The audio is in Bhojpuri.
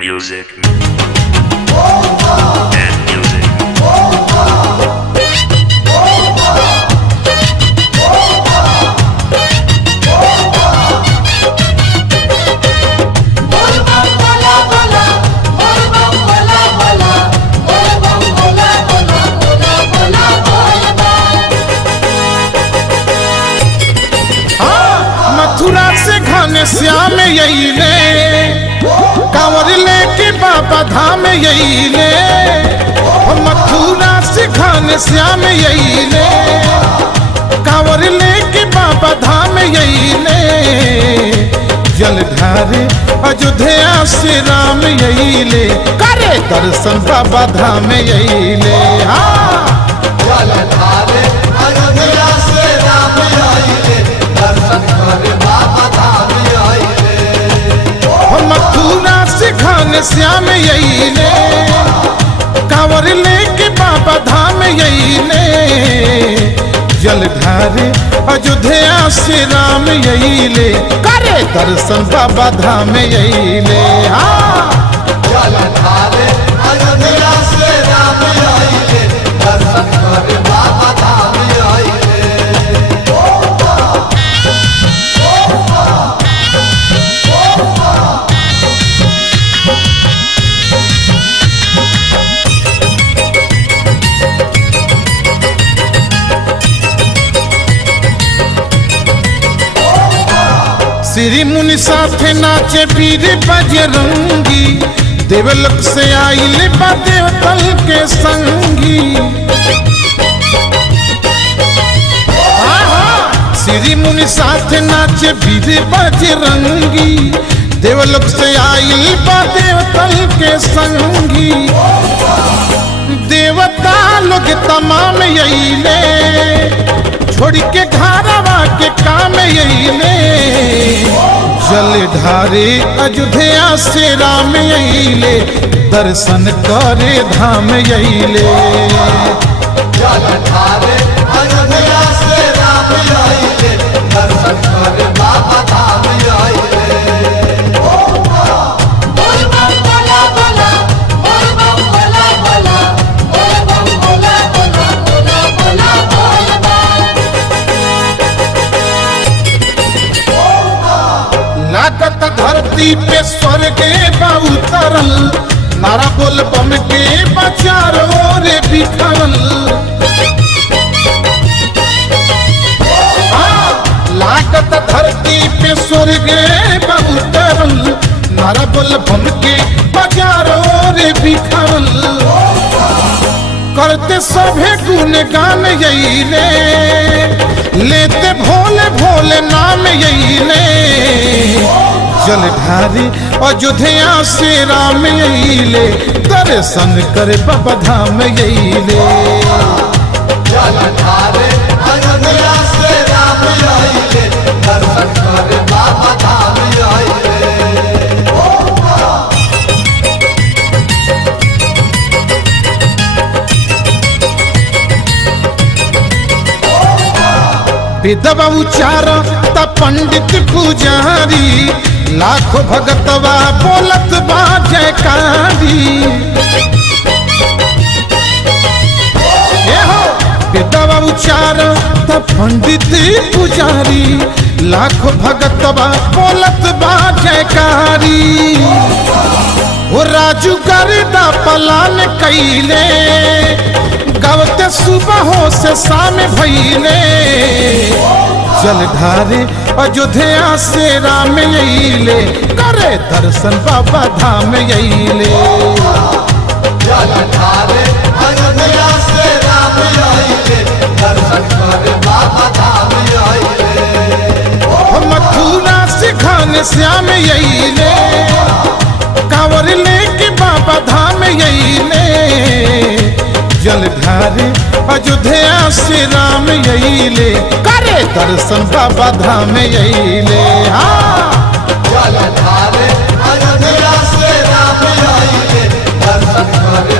music. And music. मथुरा से घने श्याम यही ले, कांवर लेके बाबा धाम यही ले। मथुरा से घने श्याम यही ले, कांवर लेके बाबा धाम यही ले। जलधारे अयोध्या से राम यही ले, करे दर्शन बाबा धाम यही ले। जलधारे अयोध्या से राम यही ले, दर्शन करे बाबा धाम यही ले। मथुरा से घन श्याम यही ले, कांवर लेके बाबा धाम यही ले। जलधारे अयोध्या से राम यही ले, करे दर्शन बाबा धाम यही ले। जलधारे अयोध्या से राम यही ले, दर्शन करे बाबा धाम यही ले। श्री मुनि साथे नाचे वीर बजरंगी, देवलोक से आइले बा देवतल के संगी। श्री मुनि साथे नाचे वीर बजरंगी, देवलोक से आइल बा देवतल के संगी। देवता लोग तमाम यही ले, छोड़ के घरवा के काम यही ले। जलधारे अयोध्या से राम यही ले, दर्शन करे धाम यही ले। जलधारे अयोध्या से राम यही ले, दर्शन करे बाबा धाम यही ले। लागत धरती पे स्वर्ग बा उतरल, नारा बोल बम के बचारो रे बिखरल। लागत धरती पे स्वर्ग बा उतरल, नारा बोल बम के बचारो रे बिखरल। करते सभे गुणगान यही ले, लेते भोले भोले नाम यही ले। जलधारी अयोध्या से राम यही ले, दर्शन करे बाबा धाम यही ले। जलधारे अयोध्या से राम यही ले, दर्शन करे बाबा धाम यही ले। विधवा उचार त पंडित पुजारी, लाखों भगतवा बोलत बा जयकारी। विधवा उचार त पंडित पुजारी, लाखों भगतवा बोलत बा जयकारी। वो राजू गर्दा पलान कैले, गवते सुबह हो से शाम भइले। जलधारे अयोध्या से राम यही ले, करे दर्शन बाबा धाम यही ले। जलधारे अयोध्या से राम यही ले, दर्शन करे बाबा धाम यही ले। मथुरा से घन श्याम यही ले, कांवर लेके बाबा धाम यही ले। जलधारे अयोध्या से राम यही ले, करे दर्शन बाबा धाम यही ले। जलधारे अयोध्या से राम यही ले, दर्शन करे